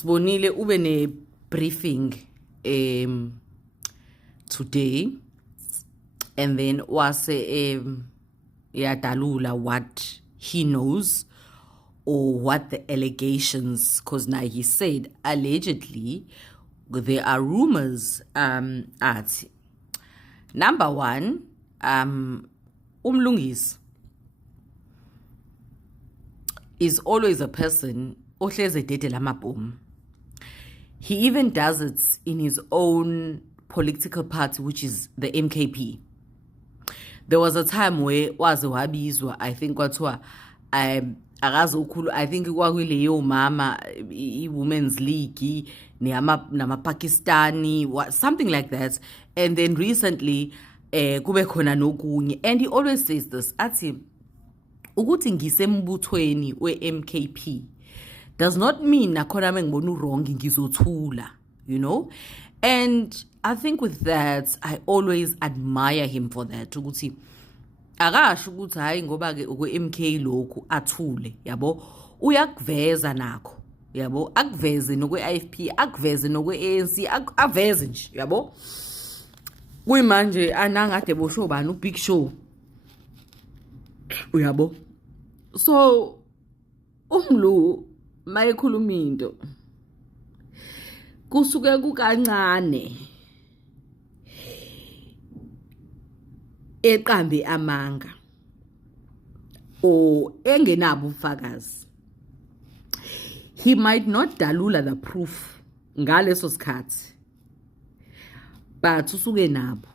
Sibonile ube ne briefing today, and then was yadalula what he knows or what the allegations, because now he said allegedly there are rumors at number one, Umlungisi is always a person ohleze dede lamabhomu. He even does it in his own political party, which is the MKP. There was a time where waze wabizwa, I think kwathiwa akazi ukhulu, I think kwakuleyo mama i-Women's League nama-Pakistani, something like that. And then recently kube khona nokunye, and he always says this, athi ukuthi ngisembuthweni we-MKP does not mean nakhona mengibona wrong ngizothula, you know. And I think with that, I always admire him for that. Ukuthi akasho ukuthi hayi ngoba ke ukwe-MK lokhu athule, yabo, uyakuveza nakho, yabo, akuveze nokwe-IFP, akuveze nokwe-ANC, aveze nje, yabo. Kuyimanje anangade bosho bani uBig Show, uyabo. So umlu mayekhuluma into kusuke kukancane eqambe amanga o engenabo ufakazi. He might not dalula the proof ngaleso sikhathi, but usuke nabo.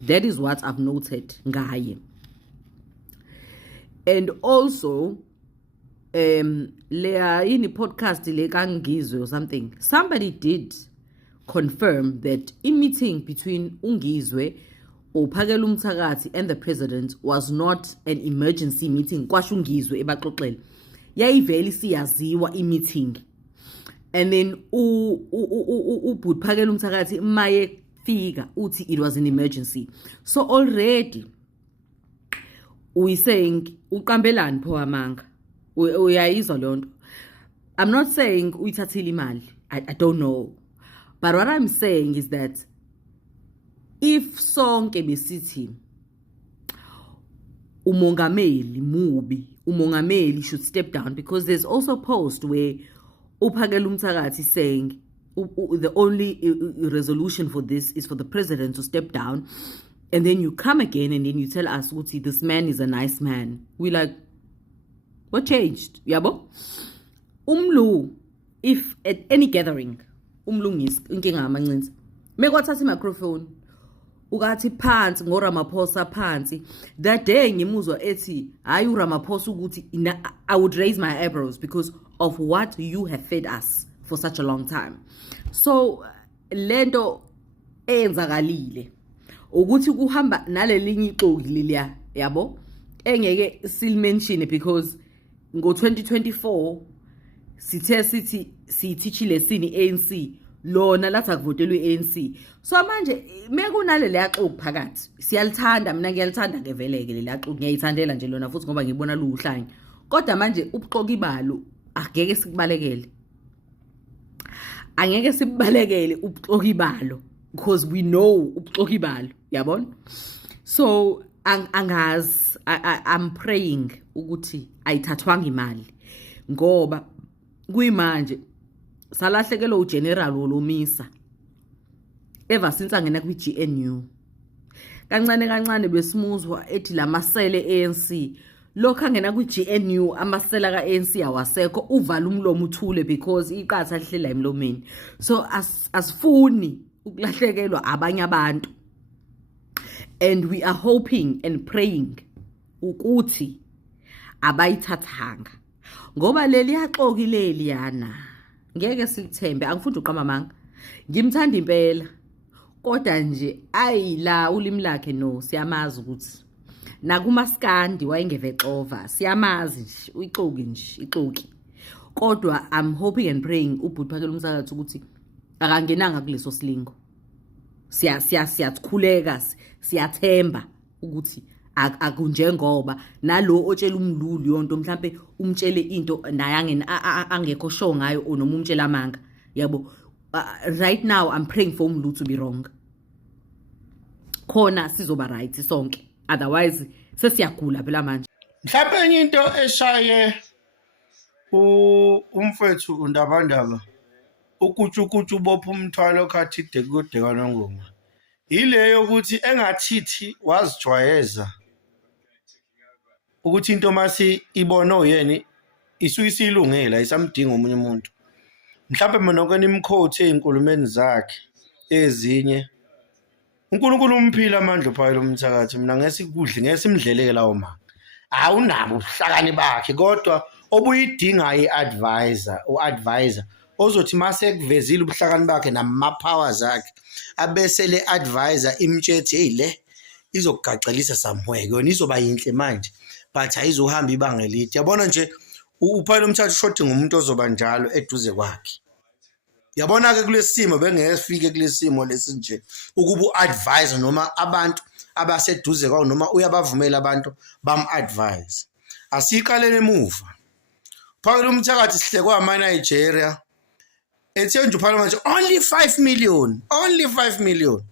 That is what I've noted ngaye. And also leya in podcast le kaNgizwe or something, somebody did confirm that in meeting between uNgizwe or Phakela uMthakathi and the president was not an emergency meeting. Kwasho uNgizwe ebaxoxela yayivele siyaziwa i-meeting, and then ubhuti Phakela uMthakathi maye fika uthi it was an emergency. So already we saying uqambelani pho amanga, uyayizwa lonto. I'm not saying uyithathile imali, I don't know, but what I'm saying is that if sonke besithi umongameli mubi, umongameli should step down, because there's also a post where uPhakela uMthakathi saying the only resolution for this is for the president to step down, and then you come again and then you tell us, Uti, this man is a nice man. We like, what changed? Yabo? Umlu, if at any gathering, Umlungisi, inkinga amancinci, mekwathatha microphone, ukathi phansi ngoRamaphosa phansi, that day ngimuzwa ethi hayi uRamaphosa ukuthi I would raise my eyebrows because of what you have fed us for such a long time. So lento eyenzakalile ukuthi kuhamba nalelinye ixoki leliya, yabo, engeke silmention because ngo-2024 sithe sithi siyithishile sini ANC, lona lathi akuvotelwe ANC. So manje mekunale leyaxoki phakathi, siyalithanda, mina ngiyalithanda ngeveleke leyaxoki, ngiyayithandela nje lona futhi ngoba ngibona luhlanye. Kodwa manje ubuxoki balo akeke sikubalekele, angeke sibalekele ubuxoki balo, because we know ubuxoki balo, yabona. So angazi, I'm praying ukuthi ayithathwanga imali, ngoba kuyimanje salahlekelwa uGeneral Wolomisa ever since angena kwi-GNU. Kancane kancane besimuzwa ethi lamasele ANC, lokho angena kwi-GNU amasela ka-ANC awasekho, uvala umlomo uthule because iqatha lihlela emlomeni. So asifuni ukulahlekelwa abanye abantu, and we are hoping and praying ukuthi abayithathanga, ngoba leli yaxoki leli yana ngeke silithembe. Angifuni uqama manga, ngimthanda impela, kodwa nje ayila ulimi lakhe no siyamazi ukuthi nakumaskandi wayengevexova, siyamazi nje uyixoki nje ixoki. Kodwa I'm hoping and praying ubhuti Phakela uMthakathi ukuthi akangenanga kuleso silingo. Siyakhuleka, siyathemba ukuthi akunjengoba nalo otshela umlulu yonto mhlambe umtshele into naye angekho show ngayo noma umtshela amanga yabo. Right now I'm praying for umlulu to be wrong khona sizoba right sonke, otherwise sesiyagula phela manje. Mhlawumbe enye into eshaye umfethu uNdabandaba ukutshukutshu bopha umthwalo khathi kude kaNongoma ileyo ukuthi engathithi wazijwayeza ukuthi into masi ibona oyeni isuyilungela isamdinga omunye umuntu. Mhlawumbe mina nokweni imkhothe ezinkulumeni zakhe ezinye uNkulunkulu umphila amandla phayilo umthakathi mina ngesikudli ngesimdleleke lawo manga awunabo ubuhlakani bakhe kodwa obuyidinga uadvisor ozothi mase kuvezile ubuhlakani bakhe nama-powers akhe abese le advisor imtshethi hey le izokugacelisa somewhere yona izoba yinhle manje but ayizohamba ibanga elide. Yabona nje uphayilo umthathu shoti ngumuntu ozoba njalo eduze kwakhe. Yabona ke kulesimo bengefike kulesimo lesi nje ukuba uadvisor noma abantu abaseduze kwawo noma uyabavumela abantu bam-advise. Asiqalene emuva. Phakathi umthakathi sihlekwa ama-Nigeria ethe nje uphalo manje only 5 million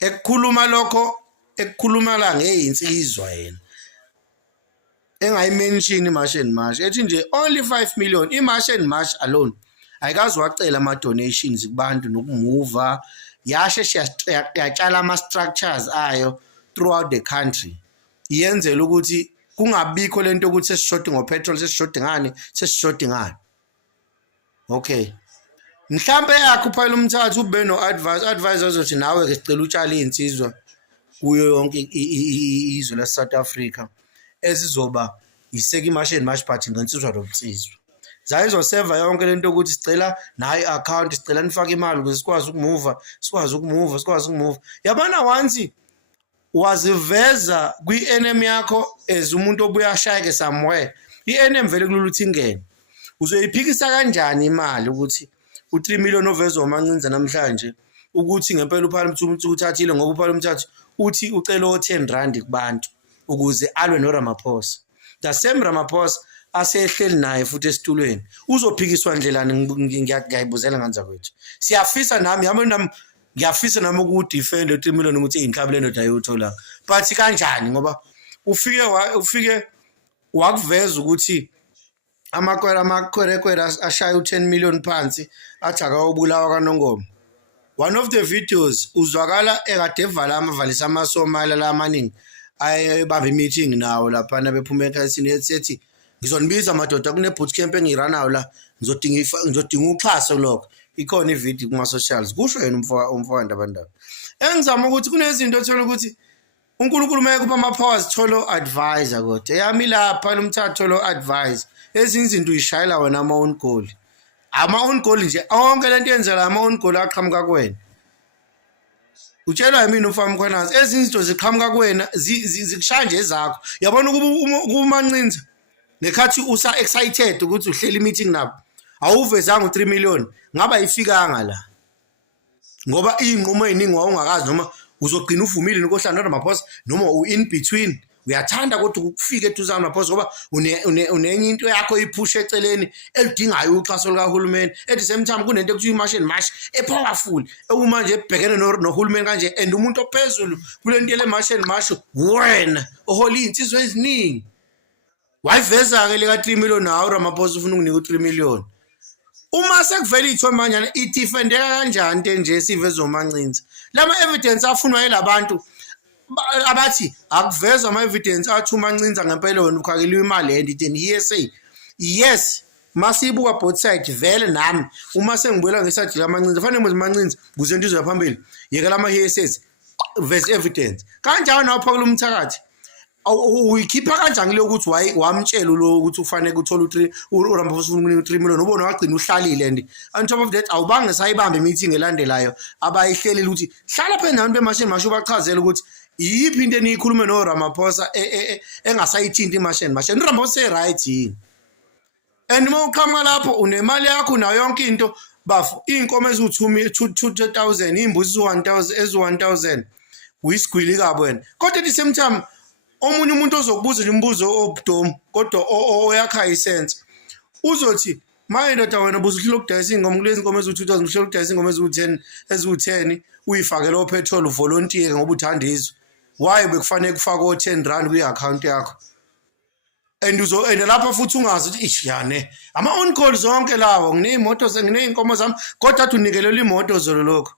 ekukhuluma lokho ekukhuluma la ngeinsizwa yena engayimention iMarch and March ethi nje only 5 million iMarch and March alone ayikazi wacela ama-donations kubantu nokumuva yasheshe yatshala ama-structures ayo throughout the country yenzela ukuthi kungabikho lento ukuthi sesishode ngopetrol sesishode ngani. Okay, mhlambe yakho phela umthathu ube no-advisor ozothi nawe ke sicela utshale iy'nsizwa kuyo yonke izwe lase-South Africa ezizoba yiseka iMarch and March party ngensizwa nobunsizwa zayizoseva yonke lento ukuthi sicela nayo i-account sicela nifake imali ukuze sikwazi ukumuva. Yabona once waziveza kwi-NM yakho as umuntu obuya ashayeke somewhere i-NM vele kulula ukuthi ingene uzoyiphikisa kanjani imali ukuthi u3 million ovezwa uMancinza namhlanje ukuthi ngempela uphalo umthu uthathile ngoba uphalo umthathu uthi ucela o10 kubantu ukuze alwe noRamaphosa. The same Ramaphosa asehleli naye futhi esitulweni uzophikiswa ndlelani ngiyayibuzela nganza kwethu siyafisa nami ngiyafisa nami ukudefend u3 million ukuthi inhlabi lento ayothola but kanjani ngoba ufike wakuveza ukuthi amakhwerekhwere ashaya u10 million phansi athi akawubulawa kaNongoma. One of the videos uzwakala ekade evala amavalisa amaSomali la amaningi ayebamba meeting nawo lapha bephuma ekhasini ethi ngizonibiza amadoda kune bootcamp engiranayo la ngizodinga uxhaso lokho ikhona ivideo kuma socials kusho yena umfowanda abandaba engizama ukuthi kunezinto ethola ukuthi uNkulunkulu mayekupha ama-powers tholo advisor kodwa yami lapha lumthathu tholo advisor ezinye izinto uyishayela wena ama-own goal nje onke lento yenzela ama-own goal aqhamuka kuwena utshela yimini ufama mkhwanazi ezinye izinto ziqhamuka kuwena zikushaya nje ezakho. Yabona kuMancinza nekhathi usa excited ukuthi uhleli meeting nabo awuvezanga u3 million ngaba ifikanga la ngoba inqumo eziningi wawungakazi noma uzogcina uvumile nokohlala noRamaphosa noma u-in between uyathanda kodwa ukufika eduze naPhosa ngoba unenye into yakho iphusha eceleni elidingayo uxhaso lukahulumeni at the same time kunento ekuthiwa iMarch and March epowerful manje ebhekene nohulumeni kanje and umuntu ophezulu kule nto le-March and March wena ohola iy'nsizwa eziningi wayiveza-ke leka-3 million nawo uRamaphosa ufuna ukunika u3 million. Uma sekuvela ithomanyana idifendeka kanjani into nje sivezwe uMancinza lama-evidence afunwa yelabantu abathi akuvezwa ama-evidence athi uMancinza ngempela wena ukhakeliwe imali and then hearsay. Yes, masiyibuka both side vele nami uma sengibuyela ngeside lakaMancinza fanele manje uMancinza kuze into izoya phambili yekela ama-hearsays verse evidence kanjalo nawo phakula umthakathi uyikhipha kanjani le ukuthi wamtshela lo ukuthi ufanele ukuthola uRamaphosa ufuna ukunika u3 million ubona wagcina uhlalile and on top of that awubange sayibambe meeting elandelayo abayihlelile ukuthi hlala phe nabantu beMarch and March ubachazela ukuthi yiphi into eniyikhulume noRamaphosa engasayithinta iMarch and March uRamaphosa right yini and uma uqhamuka lapho unemali yakho nayo yonke into bafu iy'nkomo eziwu-2000 iy'mbuzi eziwu-1000 uyisigwili kabi wena kodwa at the same time omunye umuntu ozokubuza nje umbuzo obudomu kodwa oyakha isense uzothi maye ndoda wena buzuhlelo ukudayisa ingoma kulezi ingoma ezu-2000 uhlelo ukudayisa ingoma ezu-10 uyifakele opetrol uvolontier ngoba uthanda izwe why bekufanele kufake o-10 kwi-account yakho and lapha futhi ungazi ukuthi ish yane ama-on call zonke lawo nginey'moto nginey'nkomo zami kodwa athi unikelela imoto zolo lokho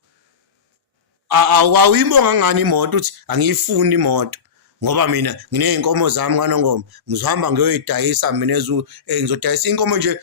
awuyimbonga ngani imoto uthi angiyifuni imoto ngoba mina nginey'nkomo zami kanongoma ngizohamba ngiyoyidayisa mina ngizodayisa iy'nkomo nje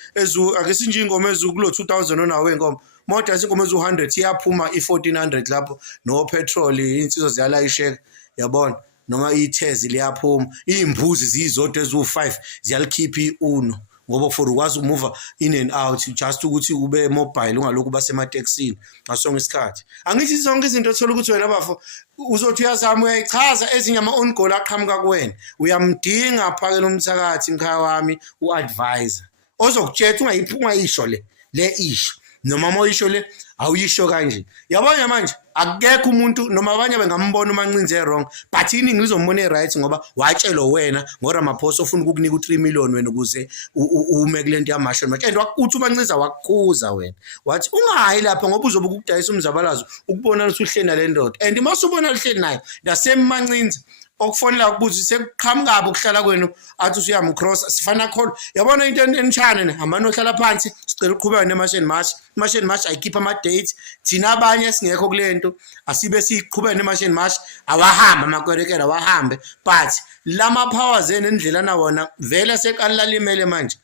akesinje iy'nkomo kulo 2000 onawo iy'nkomo uma udayisa iy'nkomo ezu-100 iyaphuma i-1400 lapho no-petrol iy'nsizwa ziyalayisheka yabona noma ithezi liyaphuma iy'mbuzi ziyizodwa ezu-5 ziyalikhipha i-uno ngoba for ukwazi ukumuva in and out just ukuthi ube mobile ungalokhu basematekisini ngasonke isikhathi angithi zonke izinto othola ukuthi wena bafo uzothi uyazama uyayichaza ezinye ama-on goal aqhamuka kuwena uyamdinga phakela umthakathi mkhaya wami u-advisor ozokutshela ungayisho le isho noma uma uyisho le awuyisho kanje yabona manje akekho umuntu noma abanye bengambona uMancinze wrong but iningi lizombona e-right ngoba watshelwa wena ngoRamaphosa ofuna ukukunika u3 million wena ukuze ume kulento yamasho manje and wakuthi uMancinze wakuza wena wathi ungayi lapha ngoba uzobe ukudayisa umzabalazo ukubona ukuthi uhleli nale ndoda and masubona uhleli nayo naseMancinze okufonela ukubuza sekuqhamukabi ukuhlala kwenu athi usuyamcross sifana call yabona into enitshane amano ohlala phansi sicela uqhubeka nemashini march ayikhipha ama dates thina abanye singekho kulento asibe siqhubeka nemashini march awahamba amakwerekela awahambe but lama powers endlela na wona vele aseqala limele manje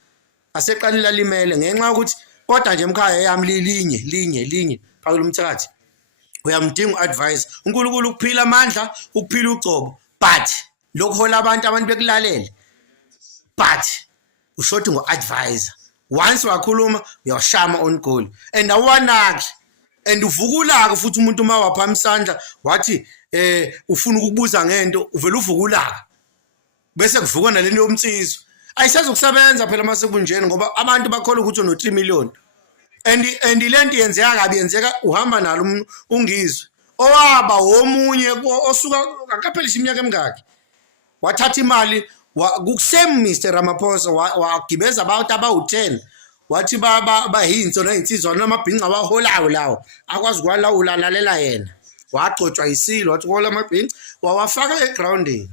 aseqala limele ngenxa ukuthi kodwa nje emkhaya yami linye phakela umthakathi uyamdinga uadvise uNkulunkulu ukuphila amandla ukuphila ucobo but lokhola abantu bekulalele but ushothi ngo-advisor once wakhuluma uyawashama on goal and awanaki and uvukulaka futhi umuntu uma wapha isandla wathi ufuna ukukubuza ngento uvela uvukulaka bese kuvuka naleni yomtsizwa ayisazokusebenza phela mase kunjeni ngoba abantu bakhola ukuthi uno3 million and lento yenzeka kabi yenzeka uhamba nalo ungizwe owaba womunye osuka akaphelisha iminyaka emingaki wathatha imali kusem Mr Ramaphosa wagibeza abantu abawu10 wathi bahinso nezinsizwa namabhinqa awaholayo lawo akwazi kwalawula lalela yena wagcotshwa isilo wathi kola amabhinqa wawafaka egroundini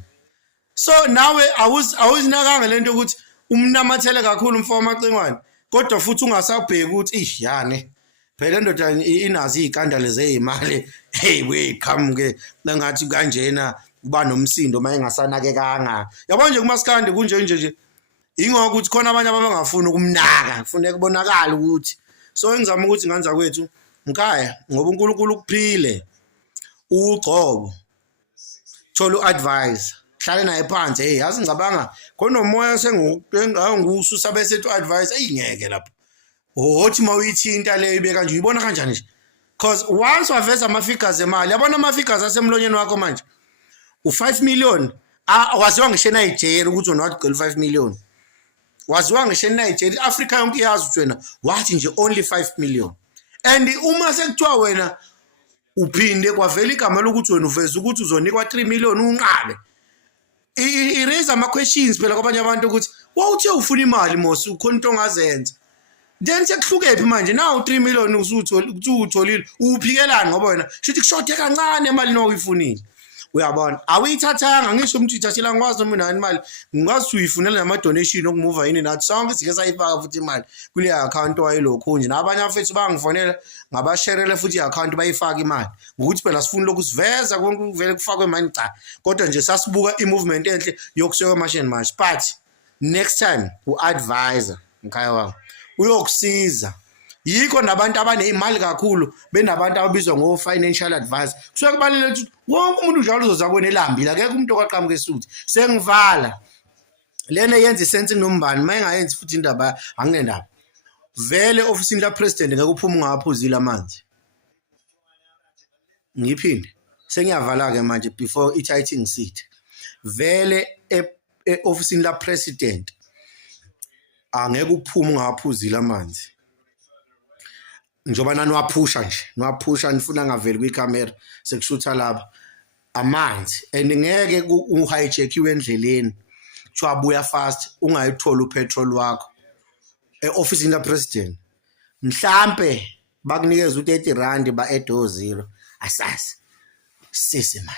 so nawe awuzinakanga lento ukuthi umnamathele kakhulu umfo wamacingwane kodwa futhi ungasabheki ukuthi ish yane phela ndoda inazi izikandale zezimali hey we qhamuke nangathi kanjena kuba nomsindo maye ngasanakekanga yabona nje kumaskandi kunje nje ingoba ukuthi khona abanye abangafuni ukumnaka kufuneka kubonakala ukuthi so engizama ukuthi nganza kwethu mkhaya ngoba uNkulunkulu ukuphile ugcobo thola uadvise hlale naye phansi hey yazi ngicabanga khona umoya sengususa bese to advise ayingeke lapho othi mawuyithinta leyo ibeka nje uyibona kanjani nje because once waveza ama-figures emali yabona ama-figures asemlonyeni wakho manje u5 million waziwa ngisho eNigeria ukuthi wena wathi 5 million waziwa ngisho eNigeria iAfrica yonke iyazi ukuthi wena wathi nje only 5 million and uma sekuthiwa wena uphinde kwavela igama lokuthi wena uveza ukuthi uzonikwa 3 million unqabe i-raise ama-questions phela kwabanye abantu ukuthi wawuthe ufuna imali mosi ukhona into ongazenza then sekuhlukephi manje nawu 3 million utholile uphikelani ngoba wena shithi kushode kancane imali noyifunile uyabona awuyithathanga ngisho umuntu ithathela ngikwazi noma unani imali ngikwazi uyifunela nama-donation okumuva yini nathi sonke sike sayifaka futhi imali kule account wayelokhu nje nabanye abafethu bangifonela ngabasherele futhi i-account bayifaka imali ngokuthi phela sifuna lokhu siveza konke kuvele kufakwe manje cha kodwa nje sasibuka i-movement enhle yokusekwa mashini manje but next time u-advisor mkhaya wami uyokusiza yikho nabantu abanezimali kakhulu benabantu ababizwa ngo-financial advisor kusuke kubalulekile ukuthi wonke umuntu njalo uzoza kwena elambile akekho umuntu okwaqhamuka esuthi sengivala lena yenza isense nombani uma engayenzi futhi indaba anginendaba vele ofisini lapresident ngeke uphume ungaphuzile amanzi ngiphinde sengiyavala-ke manje before i-titing seat vele ofisini lapresident angeke uphume ungaphuzile amanzi njoba nani waphusha nje niwaphusha nifuna ngaveli kwicamera sekushutha lapha amanzi and ngeke uhijackiwe endleleni chwabuya fast ungayithola upetrol wakho eoffice ka president mhlambe bakunikeza u30 rand ba edo0 asasi sisi man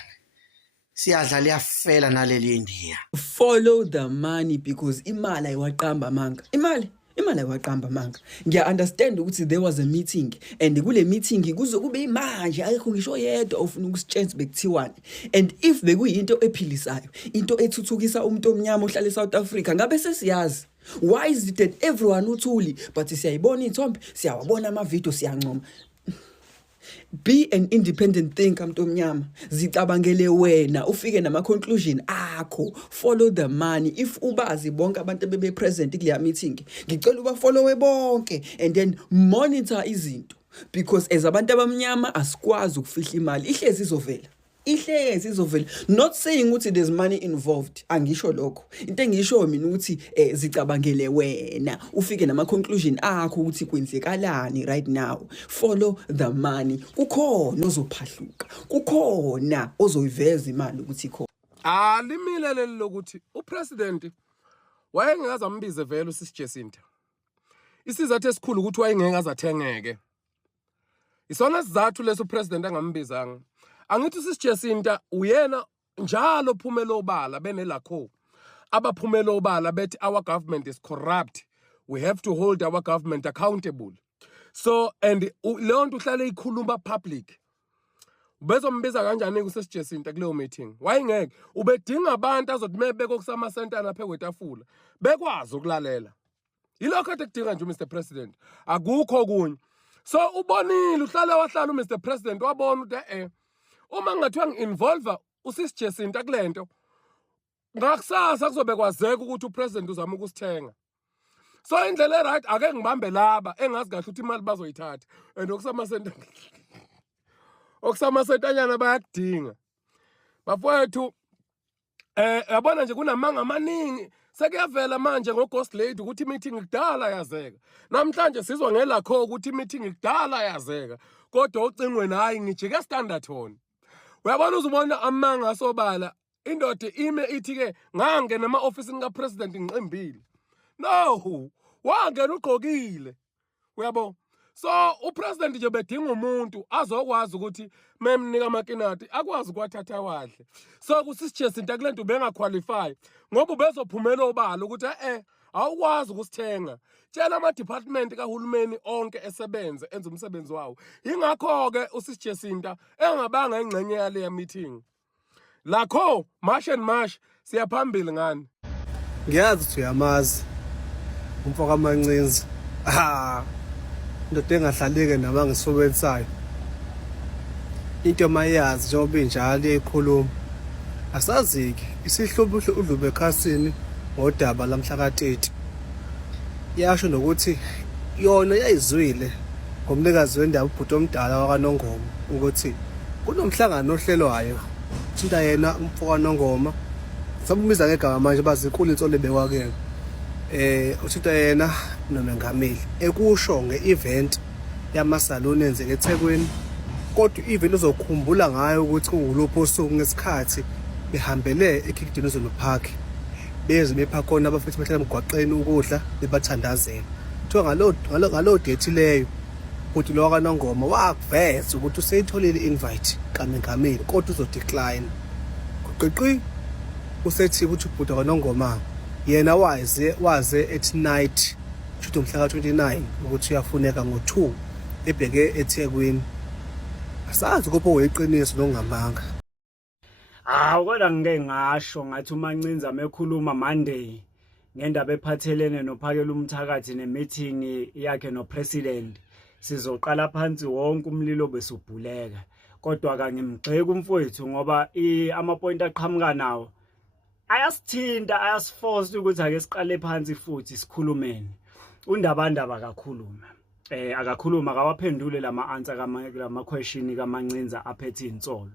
siyadlala iyafela naleli India. Follow the money because imali ayiwaqamba manga. Imali ayiwaqamba manga. Ngiya understand ukuthi there was a meeting and kule meeting kuzokube imanje ayikho ngisho yedwa ofuna ukusitshela bekuthiwani. And if bekuyinto ephilisayo, into ethuthukisa umuntu omnyama ohlala eSouth Africa, ngabe sesiyazi. Why is it that everyone uthuli but siyayibona intombi, siyawabona ama video siyancoma. Be an independent thinker mntu omnyama. Zicabangele wena ufike nama conclusion akho. Follow the money. If ubazi bonke abantu bebe present kuleya meeting, ngicela uba follow bonke and then monitor izinto because as abantu abamnyama asikwazi ukufihla imali. Ihlezi izovela. Not saying ukuthi there's money involved. Angisho lokho. Into engisho mina ukuthi zicabangele wena ufike nama conclusion akho ukuthi kwenzekalani right now. Follow the money. Kukhona ozophahluka. Kukhona ozoyiveza imali ukuthi ikho. Limile leli lokuthi upresident wayengekaza ambize vele uSisi Jacinta. Isizathu esikhulu ukuthi wayengekaza athengeke. Isona sizathu leso president angambizanga. Angithi uSisi Jacinta uyena njalo phumela obala benelakho abaphumela obala bethi our government is corrupt, we have to hold our government accountable. So and leyo nto uhlale ikhuluma public bezombiza kanjani uSisi Jacinta kuleyo meeting wayengeke ubedinga abantu azothi mebeke kusama center lapha kwetafula bekwazi ukulalela yilokho ekudinga nje Mr President akukho kunye. So ubonile wahlala uMr President wabona ukuthi uma ngathiwa ngi-involve uSisi Jacinta kulento ngakusasa kuzobe kwazeka ukuthi upresident uzama ukusithenga. So indlela right ake ngibambe laba engazi kahle ukuthi imali bazoyithatha and okusama sentanyana bayakudinga bafowethu. Yabona nje kunamanga amaningi sekuyavela manje ngo-ghost lady ukuthi meeting kudala yazeka. Namhlanje sizwa ngelakho ukuthi meeting kudala yazeka kodwa ucingweni hayi ngijike standard hona. Uyabona uzubona amanga asobala indoda ime ithi ke ngangena ema-office ka president ngiqimbile. No, wangena ugqokile. Uyabo? So upresident nje bedinga umuntu azokwazi ukuthi memnika amakinati akwazi ukwathatha wadle. So kuSisi Jacinta kulento bengaqualify ngoba ubezophumela obala ukuthi awukwazi ukusithenga. Tshela ama department kahulumeni onke esebenze enza umsebenzi wawo. Ingakho ke uSisi Jacinta engabanga ingcenye yale ya meeting. Lakho march and march siyaphambili ngani. Ngiyazi ukuthi uyamazi umfoka amancinzi. Into engahlalike nama ngisobenzayo. Into mayazi njengoba injalo ekhuluma. Asaziki isihlubu udlube ekhasini ngodaba lamhla ka30. Yasho nokuthi yona yayizwile ngomnikazi wendaba ubhuti omdala wakaNongoma ukuthi kunomhlangano ohlelwayo thinta yena umfoka kaNongoma sabumiza ngegama manje bazinkulu insolo bekwakena uthinta yena nomengameli ekusho ngeevent yamasaloni enzeke eThekwini kodwa ievent uzokhumbula ngayo ukuthi kungulupho osuku ngesikhathi behambele eKingdom Park beze bephakona abafethu bahlala emgwaqeni ukudla bebathandazela kuthiwa ngalo date leyo ukuthi lo kaNongoma wakuveza ukuthi useyitholile invite kaMengameli kodwa uzodecline kuqiqi usethi ukuthi ubhuti kaNongoma yena waze at night shothi umhla ka29 ukuthi uyafuneka ngo2 ebheke eThekwini asazi kupho weqiniso longamanga. Kodwa ngeke ngasho ngathi uMancinza mekhuluma Monday ngendaba ephathelene nophakela umthakathi nemeeting yakhe nopresident sizoqala phansi wonke umlilo besubhuleka kodwa kangimgxeki umfowethu ngoba ama-point aqhamuka nawo ayasithinta ayasiforce ukuthi ake siqale phansi futhi sikhulumeni. Undabandaba akakhuluma akawaphendule lama-answer lama-question kaMancinza aphethe insolo.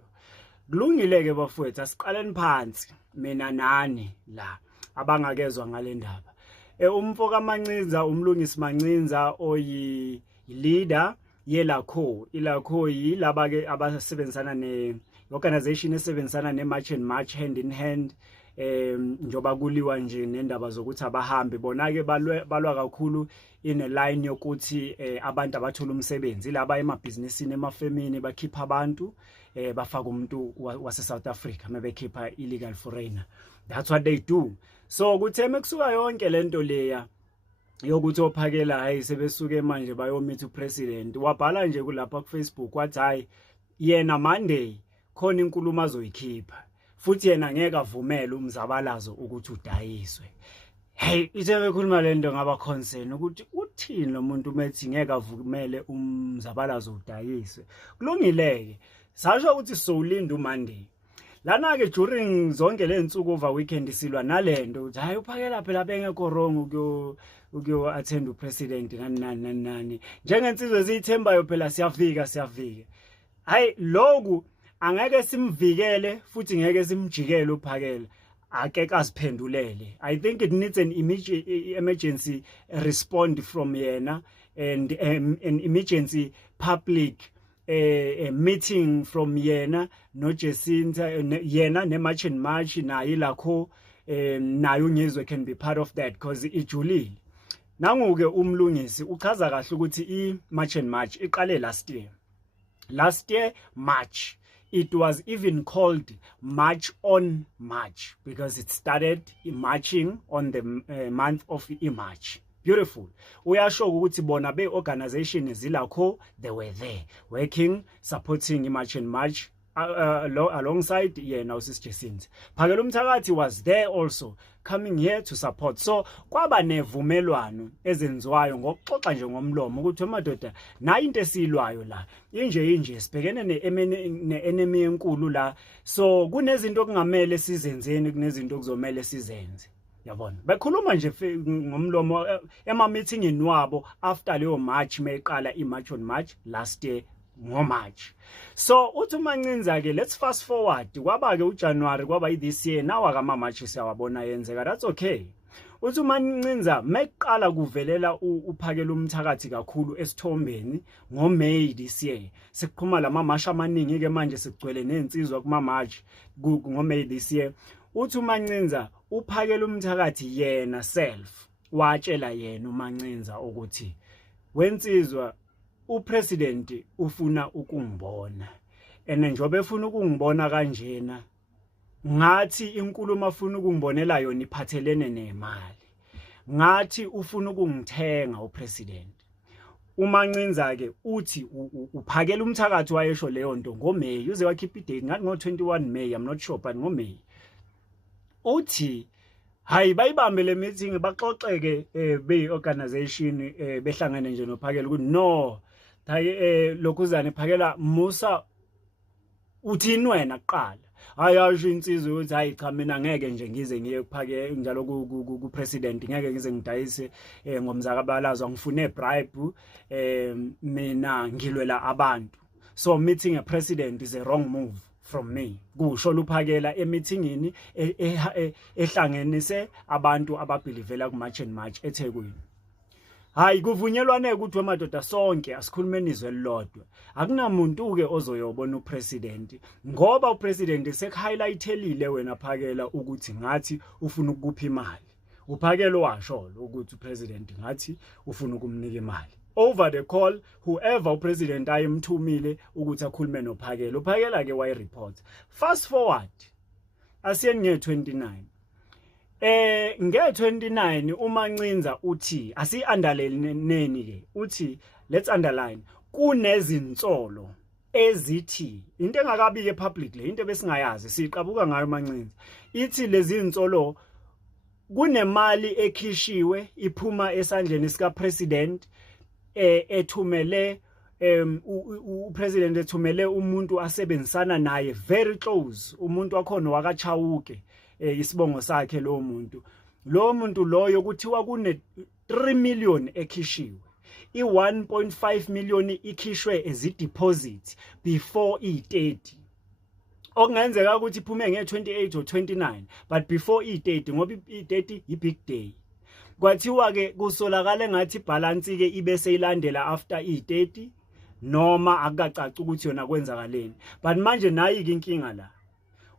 Kulungile-ke bafowethu asiqaleni phansi mina nani la abangakezwa ngale ndaba. Umfo kaMancinza umlungisi Mancinza oyi leader yelakho ilakho yilaba ke abasebenzisana organization esebenzisana ne-March and March hand in hand njoba kuliwa nje nendaba zokuthi abahambe bona-ke balwa kakhulu in a line yokuthi abantu abathola umsebenzi laba emabhizinisini emafemini bakhipha abantu bafaka umuntu wase-South Africa mebekhipha illegal foreigner. That's what they do. So kuthe mekusuka yonke lento leya yokuthi ophakela hayi sebesuke manje bayomeet upresident wabhala nje kulapha ku-Facebook wathi hayi yena Monday khona inkulumo azoyikhipha futhi yena ngeke avumele umzabalazo ukuthi udayiswe. Hey ithe bekhuluma lento ngaba concern ukuthi uthini lo muntu methi ngeke avumele umzabalazo udayiswe. Kulungileke sasho ukuthi solinda uMonday lana-ke during zonke le nsuku over weekend silwa nalento ukuthi hayi uphakela phela bengekho wrong ukuyo-attend upresident nani njengensizwe eziyithembayo phela siyafika hayi loku angeke simvikele futhi ngeke simjikele uphakela akeke asiphendulele. I think it needs an emergency respond from yena and an emergency public meeting from yena no Jacinta yena ne-March and March naye lakho nayo uNyezwe can be part of that because ijulile. Nangu-ke umlungisi uchaza kahle ukuthi i-March and March iqale last year March. It was even called March on March because it started marching on the month of March. Beautiful. Uyasho ukuthi bona be-organization zilakho, they were there working, supporting March and March alongside yena uSisi Jacinta. Phakela Umthakathi was there also coming here to support. So kwaba nevumelwano ezenziwayo ngokuxoxa nje ngomlomo ukuthi amadoda nayo into esilwayo la inje sibhekene ne-enemy enkulu la, so kunezinto okungamele sizenzeni kunezinto okuzomela sizenze. Yabona bekhuluma nje ngomlomo ema-meetingini wabo after leyo March meqala i-March on March last year ngoMarch. So uthi uMancinza-ke let's fast forward kwaba-ke uJanuary kwaba i-this year nawa kama-March siyawabona yenzeka. That's okay. Uthi uMancinza meqala kuvelela uphakela Umthakathi kakhulu esithombeni ngoMay this year. Sikuphuma lama-march amaningi-ke manje sigcwele nensizwa kuma-march ngoMay this year. Uthi uMancinza uphakela Umthakathi yena self watshela yena uMancinza ukuthi wensizwa upresident ufuna ukungibona and njobe efuna ukungibona kanjena ngathi inkulumo afuna ukungibonela yona iphathelene nemali ngathi ufuna ukungithenga upresident. uMancinza-ke uthi uphakela Umthakathi wayesho leyo nto ngoMay uze wakhipha idate ngathi ngo-21 May, I'm not sure but ngoMay. Uthi hayi bayibambe le meeting baxoxeke be-organization behlangane nje nophakela ukuthi no hayi lokuzane phakela Musa uthini wena kuqala hayi asho insizwe ukuthi hayi cha mina ngeke nje ngize ngiye kuphake njalo ku president ngeke ngize ngidayise ngomzakabalazwa ngifune bribe mina ngilwela abantu, so meeting a president is a wrong move from me. Kusho luphakela emeetingini ehlanganise abantu ababhilivela ku March and March eThekwini. Hayi kuvunyelwane ukuthi amadoda sonke asikhulumeni izwe lilodwa. Akunamuntu ke ozoyobona upresident ngoba upresident sekuhighlighthelile wena phakela ukuthi ngathi ufuna ukupha imali. Uphakela washo ukuthi upresident ngathi ufuna ukumnika imali. Over the call whoever upresident ayemthumile ukuthi akhulume nophakela. Uphakela ke wayi report. Fast forward asiye nge-29. Nge-29 uMancinza uthi asi-underline ke uthi let's underline kunezinsolo ezithi into engakabike publicly into besingayazi siqabuka ngayo uMancinza ithi lezi insolo kunemali ekhishiwe iphuma esandleni sika president ethumele upresident ethumele umuntu asebenzisana naye very close umuntu wakhona wakachawuke isibongo sakhe lo muntu loyo kuthiwa kune 3 million ekhishiwe i-1.5 million ikhishwe as i-deposit before i-30 okungenzeka ukuthi iphume nge-28 or 29 but before i-30 ngoba i-30 i-big day kwathiwa ke kusolakala ngathi balance ke ibe seyilandela after i-30 noma akukacaci ukuthi yona kwenzakaleni. But manje nayi inkinga la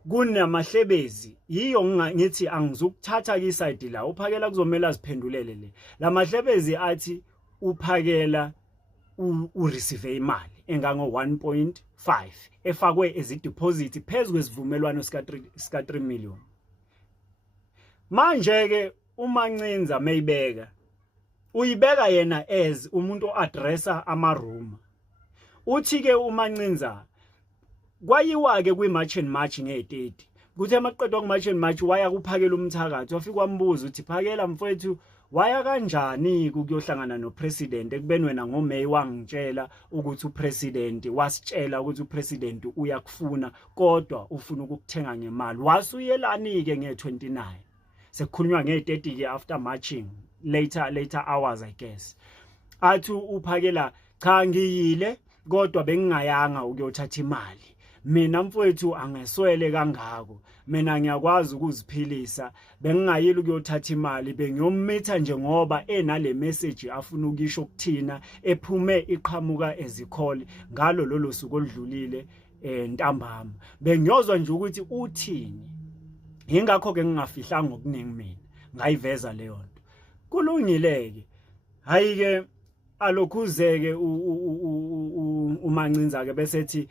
kunamahlebezi yiyo ngithi angizukuthatha ke iside la uphakela kuzomela aziphendulele le lamahlebezi athi uphakela ureceive imali engango 1.5 efakwe as deposit phezulu kwesivumelwano sika 3 million. Manje ke uma Ncinza mayibeka uyibeka yena as umuntu addressa ama room. Uthi ke uma Ncinza kwayiwa ke kwi March and March nge30 kuthe maqedwa ku March and March waya kuphakela umthakathi wafika wambuza uthi phakela mfowethu waya kanjani ukuyohlangana no president ekubeni wena ngo May wangitshela ukuthi upresident wasitshela ukuthi upresident uyakufuna kodwa ufuna ukukuthenga ngemali wasuyelani ke nge29 sekukhulunywa nge30 ke after marching later hours I guess athi uphakela cha ngiyile kodwa bengingayanga ukuyothatha imali mina mfowethu angeswele kangako mina ngiyakwazi ukuziphilisa bengingayile ukuyothatha imali bengiyomitha nje ngoba enale message afuna ukisho ukuthina ephume iqhamuka ezikholi ngalo lolo suku oludlulile ntambama bengiyozwa nje ukuthi uthini ingakho ke ngingafihlanga okuningi mina ngayiveza leyo nto kulungileke hayi ke alokhuzeke uMancinza ke bese ethi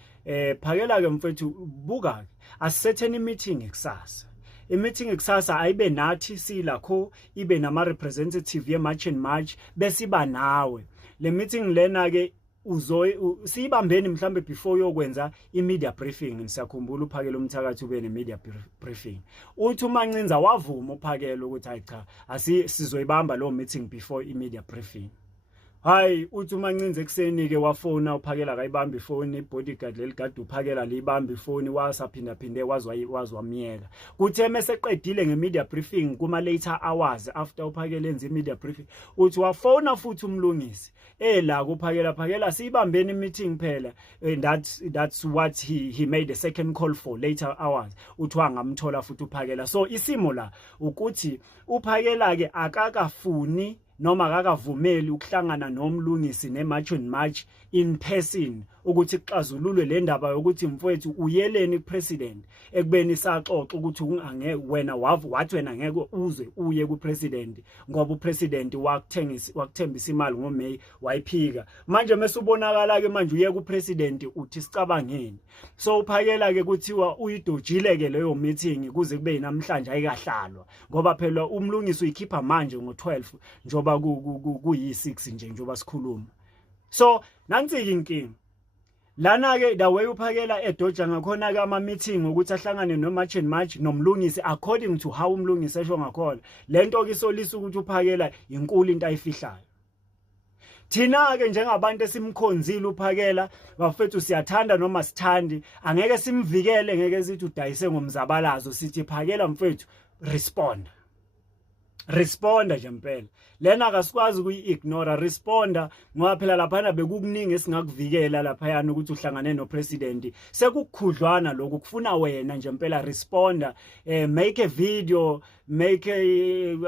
phakela ke mfethu buka ke asetheni meeting eksasa meeting eksasa ayibe nathi silakho ibe nama representative ye March and March besiba nawe le meeting lena ke siyibambeni mhlambe before yokwenza imedia briefing nisakhumbula uphakela umthakathi ube nemedia briefing uthi uMancinza wavuma uphakela ukuthi hayi cha sizoyibamba lo meeting before imedia briefing. Hayi uthi uMancinza ekseni ke wafona uphakela kayibamba ifoni ibodyguard leligada uphakela libamba ifoni wasaphinda phinde wazwamiyeka kuthe meseqedile ngemedia briefing kuma later hours after uphakela enza imedia briefing uthi wafona futhi umlungisi la kuphakela siyibambeni meeting phela and that's what he made a second call for later hours uthi wangamthola futhi uphakela so isimo la ukuthi uphakela ke akakafuni noma akakavumeli ukuhlangana nomlungisi neMarch and March in person ukuthi kuxazululwe le ndaba yokuthi mfowethu uyeleni kupresident ekubeni saxoxa ukuthi wena wathi wena ngeke uzwe uye kupresident ngoba upresident wakuthembisa imali ngoMay wayiphika manje mesubonakala ke manje uye kupresident uthi sicabangeni so uphakela ke kuthiwa uyidojile ke leyo meeting kuze kube namhlanje ayikahlalwa ngoba phela umlungisi uyikhipha manje ngo12 njoba kuyi6 nje njoba sikhuluma so nansi inkinga lana ke the way uphakela eDoja ngakhona ke ama meeting ukuthi ahlangane no March and March nomlungisi according to how umlungisi esho ngakhona lento ke solisa ukuthi uphakela inkulu into ayifihlayo thina ke njengabantu esimkhonzile uphakela bafethu siyathanda noma sithandi angeke simvikele ngeke sithi udayise ngomzabalazo sithi phakela mfethu responda nje impela lena akasikwazi ukuyignora responda ngoba phela lapha bekukuningi esingakuvikela lapha yana ukuthi uhlangane no president sekukhudlwana lokho kufuna wena nje impela responda make a video make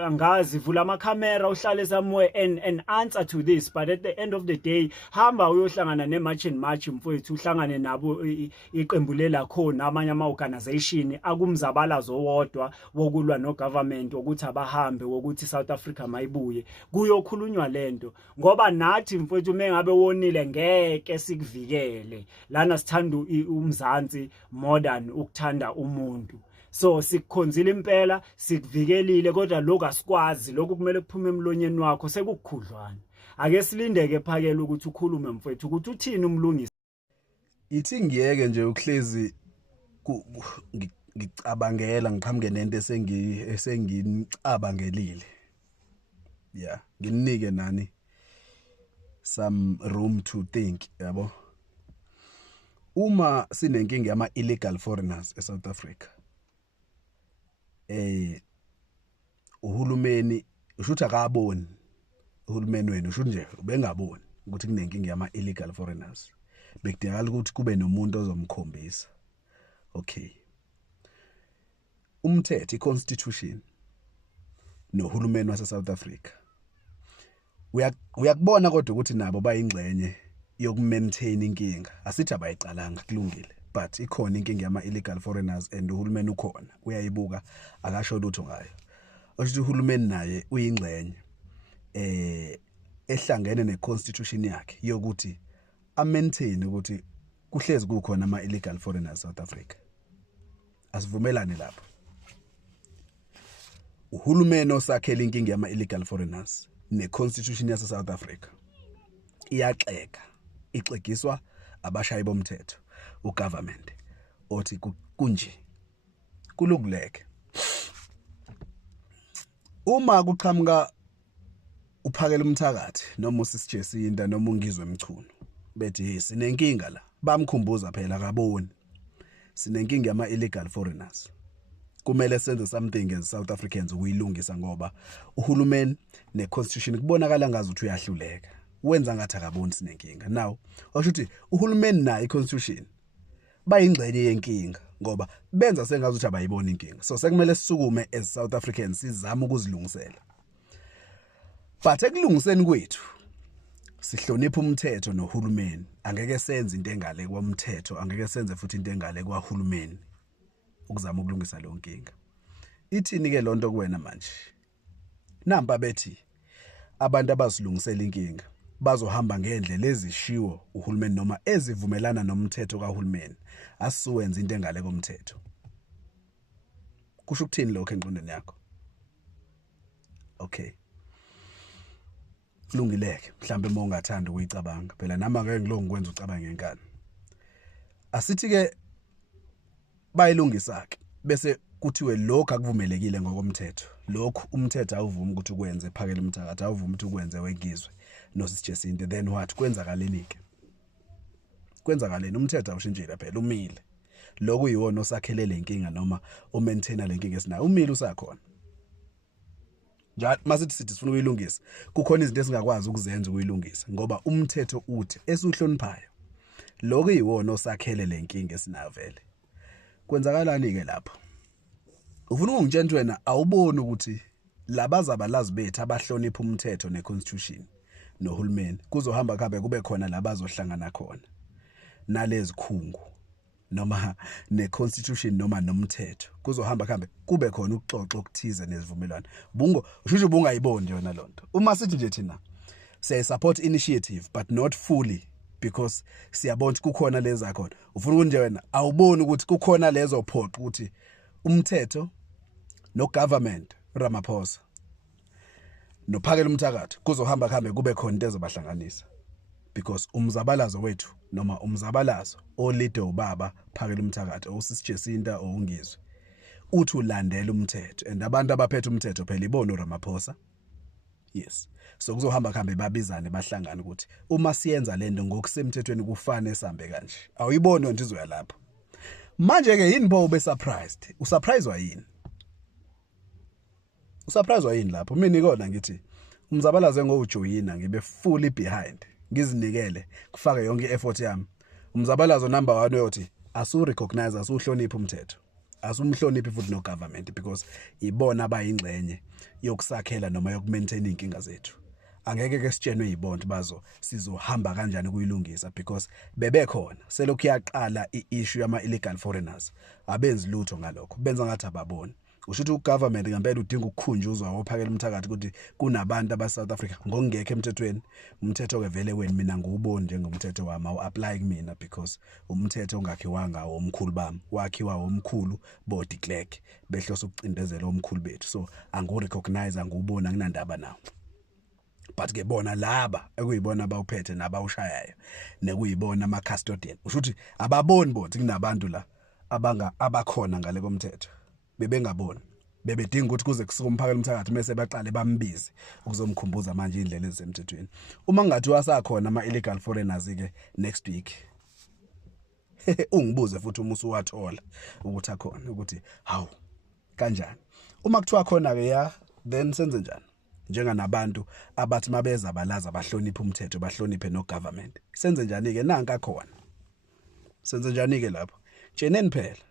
angazi vula ama camera uhlale somewhere and answer to this but at the end of the day hamba uyohlangana neMarch and March mfowethu uhlangane nabo iqembu lela khona amanye ama organization akumzabalazo wodwa wokulwa no government ukuthi abahambe wokuthi South Africa mayibuye kuyokhulunywa lento ngoba nathi mfowethu mengabe wonile ngeke sikuvikele lana sithanda umzansi modern ukuthanda umuntu so sikukhonzile impela sikuvikelile kodwa lokho asikwazi lokho kumele kuphume emlonyeni wakho sekukhudlwana ake silindeke phakela ukuthi ukhulume mfowethu ukuthi uthini umlungisi ithi ngiyeke nje ukuhlezi ngicabangela ngiqhamuke nento esenginicabangelile yeah nginike nani some room to think yabo uma sinenkinga yama illegal foreigners eSouth Africa uhulumeni ushuthi akaboni uhulumeni wenu usho nje ubengaboni ukuthi kunenkinga yama illegal foreigners bekudingakala ukuthi kube nomuntu ozomkhombisa okay umthetho iconstitution nohulumeni wase South Africa uyakubona kodwa ukuthi nabo bayingxenye yokumaintain inkinga asithi abayiqalanga kulungile but ikhona inkinga yama illegal foreigners and uhulumeni ukhona uyayibuka akasho lutho ngayo okusho uhulumeni naye uyingxenye ehlangene neconstitution yakhe yokuthi maintain ukuthi kuhlezi kukhona ama illegal foreigners South Africa asivumelane lapho uhulumeni osakhela inkinga yama illegal foreigners neconstitution yase South Africa iyaxeka ixegiswa abashayi bomthetho ugovernment othi kunje kulunguleke uma kuqhamuka uphakela umthakathi noma usisijesinda noma ungizwe emchunu bethi hey sinenkinga la bamkhumbuza phela akaboni sinenkinga yama illegal foreigners kumele senze something as South Africans ukuyilungisa ngoba uhulumeni neconstitution kubonakala ngazi ukuthi uyahluleka wenza ngathi akaboni sinenkinga now osho ukuthi uhulumeni na iconstitution bayingxenye yenkinga ngoba benza sengazi ukuthi abayibona inkinga so sekumele sisukume as South Africans sizama ukuzilungisela but ekulungiseni kwethu sihlonipha umthetho nohulumeni angeke senze into engale kwamthetho angeke senze futhi into engale kwahulumeni ukuzama ukulungisa lo nkinga ithini ke lonto kuwena manje namba bethi abantu abasilungisela inkinga bazohamba ngendlela ezishiwo uhulumeni noma ezivumelana nomthetho kahulumeni asuwenza into engale komthetho kusho ukuthini lokho engqondweni yakho okay kulungileke mhlambe uma ungathanda ukuyicabanga phela nama ngeke ngilongo kwenza ucabange ngenkani asithi ke bayilungisa ke bese kuthiwe lokho akuvumelekile ngokomthetho lokho umthetho awuvumi ukuthi ukwenze phakela umthakathi awuvumi ukuthi ukwenze wegizwe nosisijesinde then what kwenzakaleni ke kwenzakaleni umthetho awushintshile phela umile lokho yiwona osakhelele inkinga noma umaintainer lenkinga esinayo umile usakhona njalo masithi sifuna ukuyilungisa kukhona izinto esingakwazi ukuzenza ukuyilungisa ngoba umthetho uthi esuhloniphayo lokho yiwona osakhele lenkinga esinayo vele kwenzakalani ke lapho ufuna ungitshela wena awuboni ukuthi labazabalazi bethu abahlonipha umthetho neconstitution nohulumeni kuzohamba kabe kube khona labazohlangana khona nalezi khungu noma neconstitution noma nomthetho kuzohamba kambe kube khona ukuxoxa okuthize nezivumelwano bungo usho bungayiboni yona lonto uma sithi nje thina say support initiative but not fully because siyabona kukhona leza khona ufuna kunje wena awuboni ukuthi kukhona lezo phoqa ukuthi umthetho no government Ramaphosa nophakela umthakathi kuzohamba kambe kube khona into ezobahlanganisa because umzabalazo wethu noma umzabalazo olide ubaba phakela umthakathi osisijesinda ongizwe uthi ulandela umthetho and abantu abaphethe umthetho phela ibona uRamaphosa yes so kuzohamba kambe babizane bahlangana ukuthi uma siyenza lento ngokusemthethweni kufane sambe kanje awuyiboni nje izoya lapho manje ke yini bo ube surprised usurprised yini usurprised yini lapho mina ikona ngithi umzabalazo ngojoyina ngibe fully behind ngizinikele kufaka yonke effort yami umzabalazo number 1 uyothi asu recognize asuhlonipha umthetho asumhloniphi futhi no government because ibona abayingxenye yokusakhela noma yokumaintain inkinga zethu angeke ke sitshenwe yibond bazo sizohamba kanjani kuyilungisa because bebekhona selokhu yaqala iissue yama illegal foreigners abenzi lutho ngalokho benza ngathi ababoni ushuthi ugovernment ngempela udinga ukukhunjuzwa ophakela umthakathi ukuthi kunabantu abaSouth Africa ngokungekho emthethweni umthetho ke vele wena mina nguboni njengomthetho wami uapply kumina because umthetho ongakhiwanga omkhulu bami wakhiwa omkhulu bo de Klerk behloso ukucindezela omkhulu bethu so angurecognize ngubona nginandaba nawo but ke bona laba ekuyibona abawuphethe nabawushayayo nekuyibona ama custodian ushuthi ababoni bothi kunabantu la abakhona ngale komthetho bebengaboni bebedinga ukuthi kuze kusuka umphakela umthakathi mase baqale bambize ukuzomkhumbuza manje indlela ezisemthethweni uma ngathi wasakhona ama illegal foreigners ke next week ungibuze futhi uma usuwathola ukuthi akhona ukuthi hawu kanjani uma kuthiwa khona ke ya then senze njani njenganabantu abathi mabeza balaza bahlonipha umthetho bahloniphe no government senze njani ke nanka khona senze njani ke lapho tsheneni phela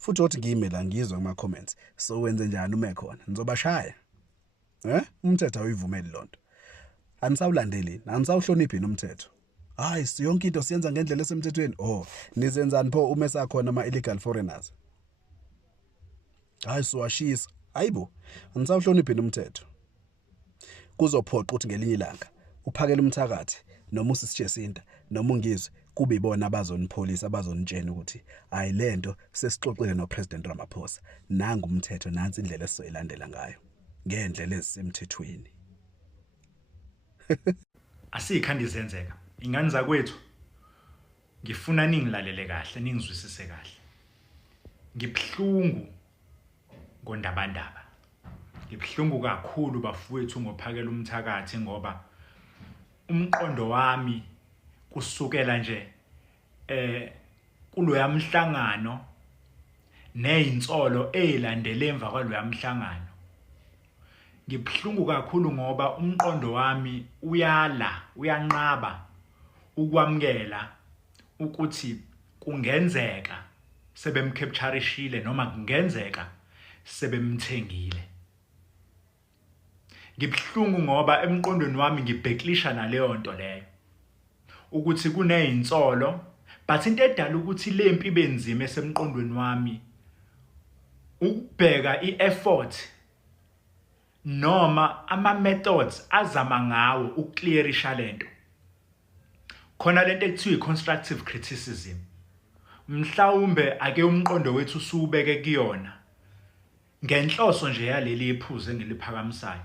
futhi uthi ngime la ngizwa kuma comments so wenze njani uma ekhona nizobashaya umthetho awuyivumeli lonto anisawulandeleni anisawuhloniphi nomthetho hayi yonke into siyenza ngendlela esemthethweni. Oh, nizenzani pho uma esakhona ama illegal foreigners? Hayi siwashisa. Hayibo, anisawuhloniphi umthetho. Kuzophoqa ukuthi ngelinye ilanga uphakele umthakathi noma usisijesinta noma ungizwe kube ibona abazonipholisa abazonitshena ukuthi hayi lento sesixoxile no President Ramaphosa. Nanga umthetho nansi indlela esizoyilandela ngayo ngendlela ezisemthethweni. Asikhandi zenzeka. Ingane zakwethu ngifuna ningilalele kahle, ningizwisise kahle. Ngibhlungu ngondabandaba. Ngibhlungu kakhulu bafowethu ngophakela umthakathi ngoba umqondo wami kusukela nje kulo yamhlangano nezinsolo ezilandele emva kwalo yamhlangano. Ngibhlungu kakhulu ngoba umqondo wami uyanqaba ukwamkela ukuthi kungenzeka sebemcapturishile noma kungenzeka sebemthengile. Ngibhlungu ngoba emqondweni wami ngibheklisha naleyo nto leyo ukuthi kunezinsolo, but into edala ukuthi lempi benzima esemqondweni wami ukubheka ieffort noma ama methods azama ngawo ukclearisha lento. Khona lento ekuthiwa constructive criticism. Mhlawumbe ake umqondo wethu usubeke kuyona ngenhloso nje yaleli iphuze engiliphakamisayo.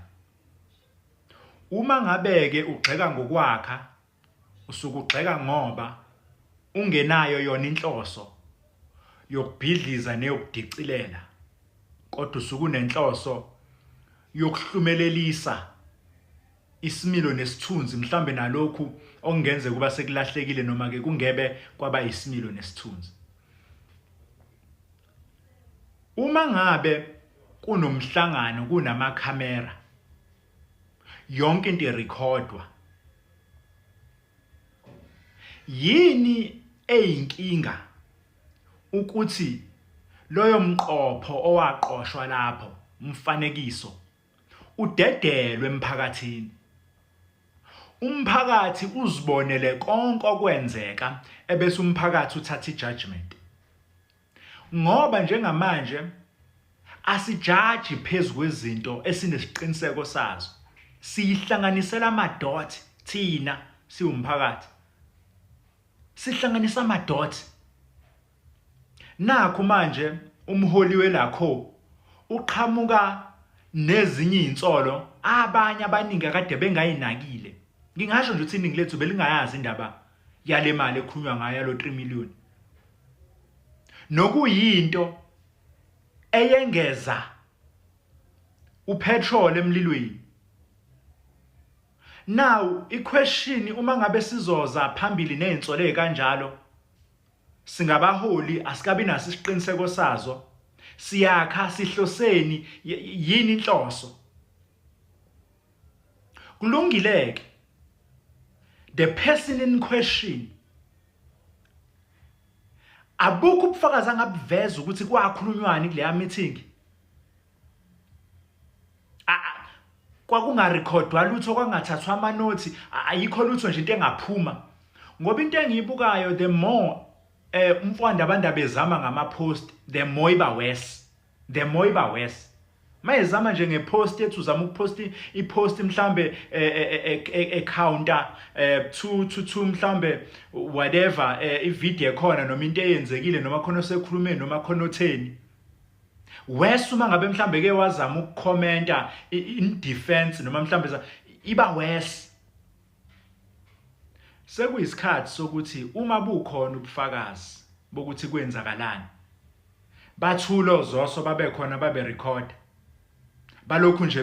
Uma ngabeke ugxeka ngokwakha usukugxeka ngoba ungenayo yona inhloso yokubhidliza neyokudicilela, kodwa usukunenhloso yokuhlumelelisa isimilo nesithunzi mhlambe nalokhu okungenze kuba sekulahlekile noma ke kungebe kwaba isimilo nesithunzi. Uma ngabe kunomhlangano kunamakhamera yonke into irecordwa, yini eyinkinga ukuthi loyo mqopho owaqoshwa lapho umfanekiso udedelwe emphakathini? Umphakathi uzibonele konke okwenzeka ebese umphakathi uthatha ijudgment. Ngoba njengamanje asijaji phezulu kwezinto esinesiqiniseko sazo. Sihlanganisela amadot thina siwumphakathi. Sihlanganisa amadot. Nakho manje umholi welakho uqhamuka nezinye izinsolo abanye abaningi akade bengayinakile. Ngingasho nje ukuthi iningi lethu belingayazi indaba yale mali ekhunywa ngayo lo 3 million. Nokuyinto eyengeza upetrol emlilweni. Now iquestion uma ngabe sizoza phambili nezinsolo ezikanjalo, singabaholi asikabi naso isiqiniseko sazo, siyakha sihloseni yini inhloso. Kulungileke the person in question abukho ubufakazi angabuveza ukuthi kwakhulunywani kuleya meeting. Kwakungarekhodwa lutho, kwangathathwa amanothi, ayikho lutho nje into engaphuma. Ngoba into engiyibukayo the more umfowanda abantu abezama ngama-post, the more iba worse. Mayezama nje ngepost ethu uzama ukupost ipost mhlambe counter 2 mhlambe whatever ivideo khona noma into eyenzekile noma khona osekhulume noma khona otheni. Worse uma ngabe mhlambe ke wazama ukucomenta in defense noma mhlambe iba worse. Sekuyisikhathi sokuthi uma bukhona ubufakazi bokuthi kwenzakalani, bathulo zoso babe khona babe record. Balokhu nje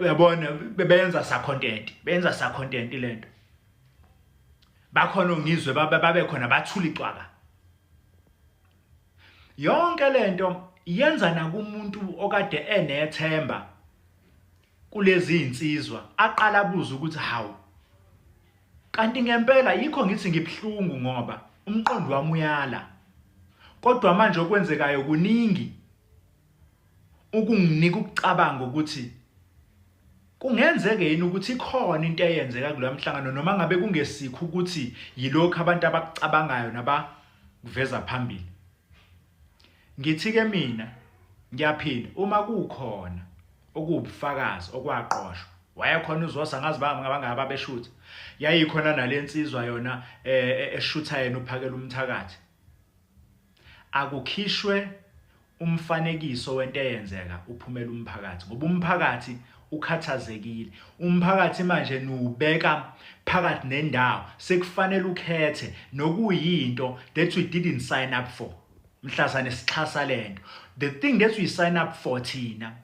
uyabona benza sa content lento. Bakhona ngizwe babe khona bathula icwaka. Yonke lento yenza nakumuntu okade enethemba kulezi insizwa aqala abuza ukuthi hawu kanti ngempela yikho ngithi ngibhlungu ngoba umqondo wami uyala, kodwa manje okwenzekayo kuningi ukunginika ukucabanga ukuthi kungenzeke yini ukuthi ikhona into eyenzeka kulo mhlangano noma ngabe kungesikho ukuthi yilokho abantu abakucabangayo nabakuveza phambili. Ngithi ke mina ngiyaphinda uma kukhona okubufakazi okwaqoshwa wayekhona uZosa ngazi bangaba beshutha yayikhona nalensizwa yona eshutha yena uphakela umthakathi akukhishwe umfanekiso wento eyenzeka uphumela umphakathi ngoba umphakathi ukhathazekile. Umphakathi manje nubeka phakathi nendawo sekufanele ukhethe nokuyinto that we didn't sign up for. Mhlazane sixhasa lento. The thing that we sign up for thina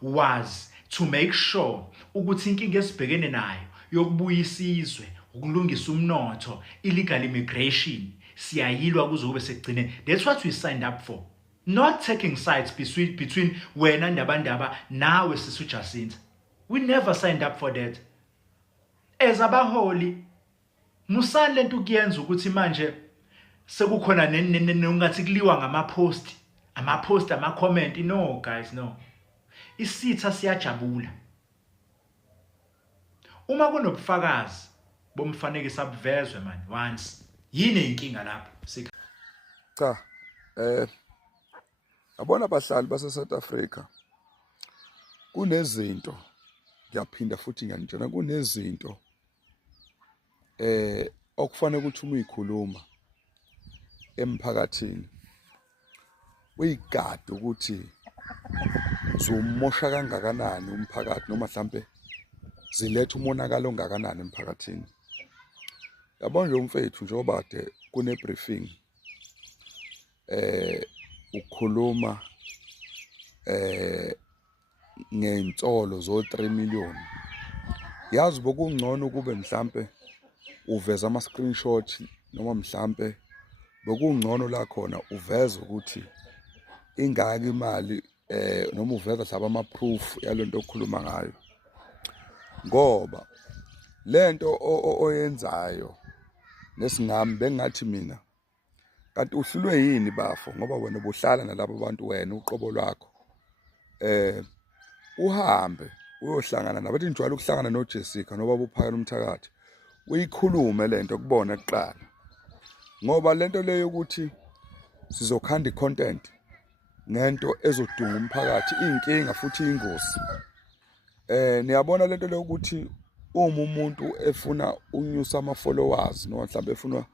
was to make sure ukuthi inkinga esibhekene nayo yokubuyisa izwe, ukulungisa umnotho, illegal immigration siyayilwa kuze kube sekugcine. That's what we signed up for. Not taking sides between wena ndabandaba nawe sisu Jacinta. We never signed up for that. As abaholi musani lento kuyenza ukuthi manje sekukhona nengathi kuliwa ngamapost, ama-comment. No guys, no. Isitha siyajabula. Uma kunobufakazi bomfanekisa buvezwe man once. Yini inkinga lapho? Cha, abona abahlali base South Africa kunezinto ngiyaphinda futhi ngiyanitshela kunezinto okufanele ukuthi uma uyikhuluma emphakathini uyigade ukuthi zomosha kangakanani umphakathi noma mhlambe ziletha umonakalo ongakanani emphakathini. Yabona nje umfethu njengoba kade kune briefing ukhuluma ngensolo zo 3 million. Yazi bokungcono kube mhlambe uveza ama screenshot noma mhlambe bokungcono la khona uveza ukuthi ingaki imali noma uveza hlaba ama proof yalento okukhuluma ngayo. Ngoba lento oyenzayo nesingami bengathi mina kanti uhlulwe yini bafo ngoba wena ubuhlala nalabo bantu wena uqobo lwakho uhambe uyohlangana nabathi njalo ukuhlangana noJessica noba uphakela umthakathi uyikhulume lento kubona kuqala ngoba lento leyo ukuthi sizokhanda icontent ngento ezodunga umphakathi inkinga futhi ingozi. Niyabona lento leyo ukuthi uma umuntu efuna unyusa ama followers noma mhlawumbe efuna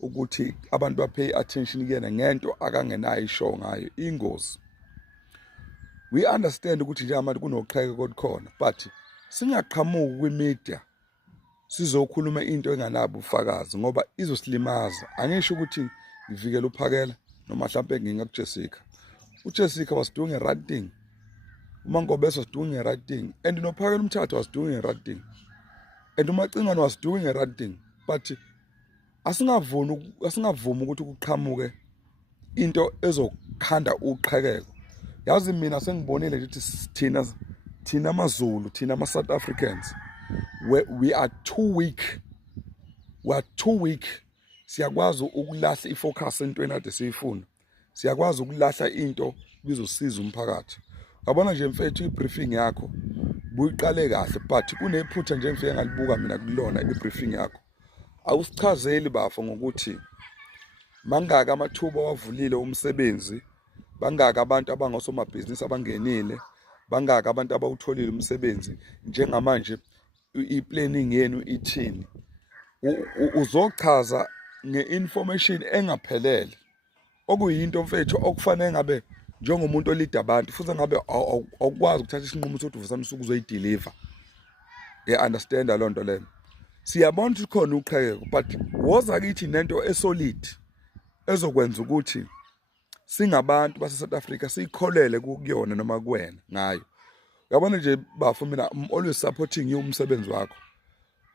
ukuthi abantu bapay attention kuyena ngento akangenayo ishow ngayo ingozi. We understand ukuthi nje amanje kunoqheke kodkhona but singaqhamuki kwimedia sizokhuluma into enganabo ufakazi ngoba izosilimaza. Angisho ukuthi ngivikela uphakela noma mhlawumbe ngingakuJessica. uJessica was doing a right thing. uMangobeso was doing a right thing and nophakela umthatha was doing a right thing and uMacingwane was doing a right thing but asingavumi ukuthi kuqhamuke into ezokhanda uqhekeko. Yazi mina sengibonile ukuthi thina amaZulu thina ama South Africans we are too weak. Siyakwazi ukulahla ifocus entweni ade siyifuna. Siyakwazi ukulahla into bizosiza umphakathi. Yabona nje mfethu ibriefing yakho buyiqale kahle but kunephutha nje ngifike ngalibuka mina kulona ibriefing yakho. Awusichazeli bafo ngokuthi mangaka amathuba wavulile umsebenzi, bangaka abantu abangosomabhizinisi abangenile, bangaka abantu abawutholile umsebenzi njengamanje i-planning yenu ithini. Uzochaza ngeinformation engaphelele okuyinto mfethu okufanele ngabe njengomuntu olida abantu futhi ngabe awukwazi ukuthatha isinqumo sokuthi uvusana usuku uzoyideliver. Understand lo nto leyo. Siyabona ukuthi khona uqhekeko but woza kithi nento esolid ezokwenza ukuthi singabantu base South Africa sikholele kuyona noma kuwena ngayo. Uyabona nje bafo mina I'm always supporting you umsebenzi wakho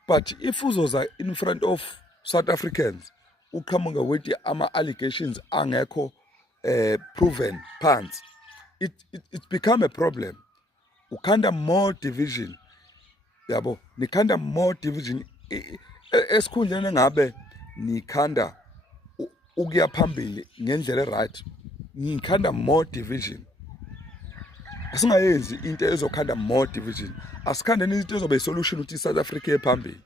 but if uzoza in front of South Africans uqhamuka with ama allegations angekho proven pants it's become a problem. Ukhanda more division. Yabo nikhanda more division esikhundleni ngabe nikhanda ukuya phambili ngendlela right nikhanda more division. asingayenzi into ezokhanda more division, asikhandeni into ezobe isolution ukuthi iSouth Africa ephambili.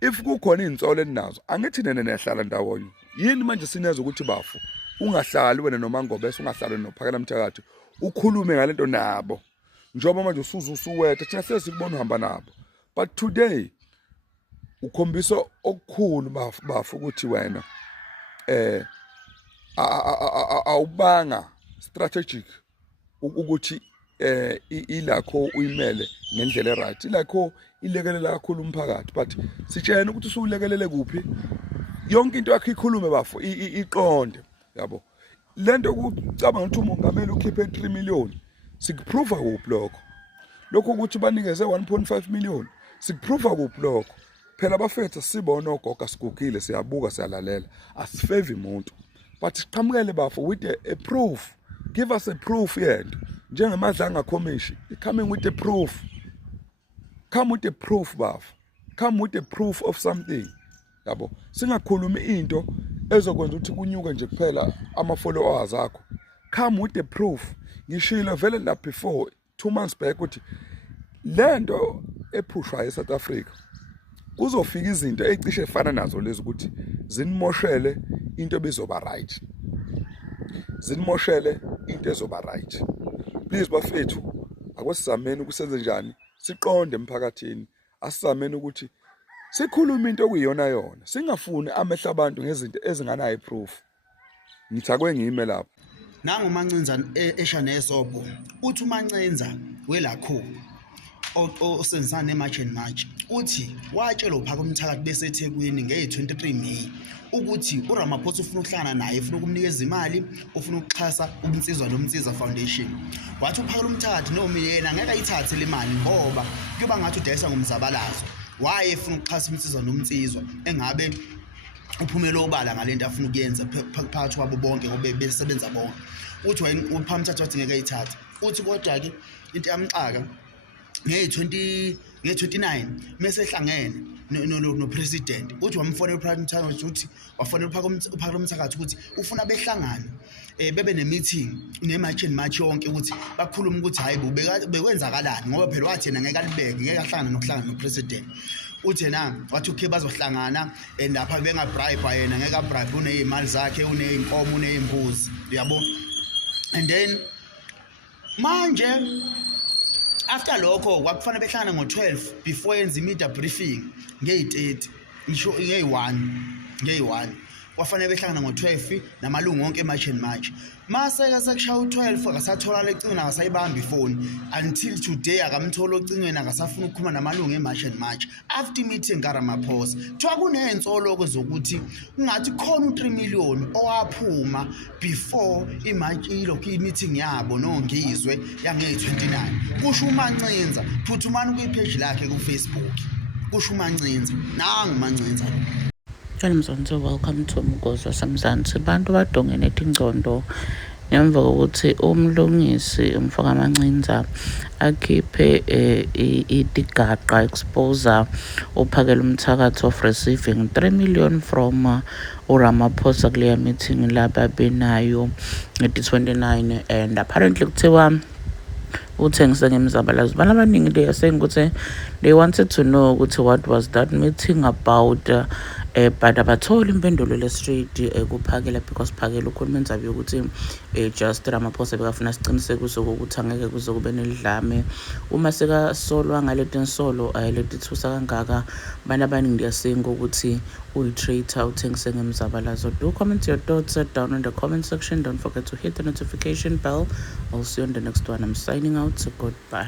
If kukhona izinsolo eninazo angithi nene nehlala ndawonye yini manje sineza ukuthi bafu ungahlali wena noma ngobese ungahlali nophakela Mthakathi ukhulume ngalento nabo njengoba manje usuza usuwetha thina sesikubona uhamba nabo, but today ukhombisa okukhulu bafu ukuthi wena awubanga strategic ukuthi ilakho uyimele ngendlela right, ilakho ilekelela kakhulu umphakathi, but sitshena ukuthi usulekelele kuphi yonke into yakhe ikhulume bafu iqonde yabo. Lento ukucabanga ukuthi umongameli ukhiphe 3 million sikuprova kuphi lokho ukuthi banikeze 1.5 million sikuprova kuphi lokho. Phela bafethu sibona ogoga sigugile siyabuka siyalalela asifevi umuntu, but siqhamukele bafu with a proof. Give us a proof yento njengemadlanga commission coming with a proof. Come with a proof bafu, come with a proof of something yabo. Singakhulumi into ezokwenza ukuthi kunyuke nje kuphela ama followers akho. Come with a proof. Ngishilo vele la before 2 months back ukuthi lento ephushwa eSouth Africa kuzofika izinto ecishe efana nazo lezi ukuthi zinimoshele into ebizoba right, zinimoshele into ezoba right. Please bafethu akwesizameni ukusenze njani siqonde emphakathini, asizameni ukuthi sikhuluma into okuyiyona yona, singafuni amehla abantu ngezinto ezinganayo proof. Ngithi akwengime lapho nangu uMancinza eShanesobho uthi uMancinza welakho osenzana nematch and match uthi watshela uphaka Mthakathi beseThekwini nge-23 May ukuthi uRamaphosa ufuna ukuhlangana naye, ufuna ukumnikeza imali, ufuna ukuxhasa ubunsizwa noMntsiza Foundation. Wathi uphaka Mthakathi noma yena ngeke ayithathe le mali ngoba kuba ngathi udayisa ngomzabalazo, waye efuna ukuxhasa uMntsiza noMntsizwa engabe uphumela obala ngalento afuna ukuyenza phakathi kwabo bonke ngoba besebenza bonke. Uthi uPhaka Mthakathi wathi ngeke ayithathe, uthi kodwa ke into yamxaka nge-29 mase ehlangene no president uthi wamfonela uPhaka Mthakathi ukuthi wafonela uPhaka Mthakathi ukuthi ufuna behlangane bebe ne-meeting ne-match and match yonke ukuthi bakhuluma ukuthi hayi bekwenzakalani ngoba phela wathi yena ngeke alibeke, ngeke ahlangane no president. Uthi yena wathi ukhe bazohlangana lapha bengabribe yena ngeke abribe, unezimali zakhe, uneyinkomo, unezimbuzi yabo. And then manje after lokho kwakufanele behlangana ngo-12 before yenza media briefing nge-8 ngisho nge-1 kwafanele behlangana ngo-12 namalungu wonke ematch and match. Mase kasekushaya u-12 akasathola lecingweni, akasayibamba ifoni until today akamthola ocingweni, akasafuna ukukhuluma namalungu ematch and match. After meeting kaRamaphosa kuthiwa kuney'nsoloko zokuthi kungathi khona u-3 million owaphuma before i-meeting yabo nongizwe yange-29. Kusho uMancinza, phuthumani kwi-page lakhe ku-Facebook, kusho uMancinza, nangu uMancinza. Mzansi, welcome to Umgozi waseMzansi. Bantu badongene ingcondo ngemva kokuthi umlungisi umfoka Mancinza akhiphe idigaqa exposer uphakela Mthakathi of receiving 3 million from uRamaphosa kuleya meeting lapha benayo nge-29, and apparently kuthiwa uthengise ngemzabalazo. Bana abaningi they are saying ukuthi they wanted to know ukuthi what was that meeting about, but abatholi impendulo le-straight kuphakela, because phakela ukhuluma indaba yokuthi just Ramaphosa bekafuna siqinisekiso ukuthi angeke kuze kube nedlame. Uma sekasolwa ngaleti nsolo leti thusa kangaka, bana abaningi they are saying ukuthi uyi-traitor, uthengise ngemzabalazo. Do comment your thoughts down in the comment section. Don't forget to hit the notification bell. I'll see you on the next one. I'm signing out, so goodbye.